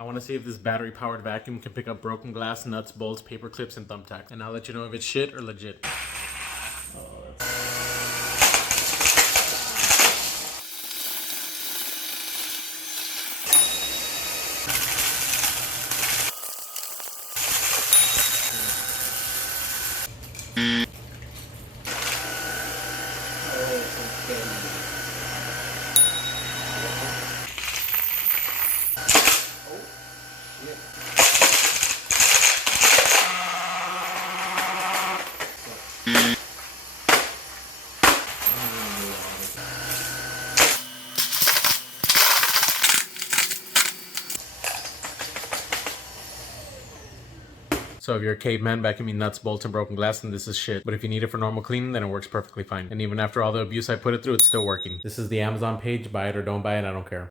I want to see if this battery-powered vacuum can pick up broken glass, nuts, bolts, paper clips, and thumbtacks. And I'll let you know if it's shit or legit. So if you're a caveman vacuuming nuts, bolts, and broken glass, then this is shit. But if you need it for normal cleaning, then it works perfectly fine. And even after all the abuse I put it through, it's still working. This is the Amazon page. Buy it or don't buy it, I don't care.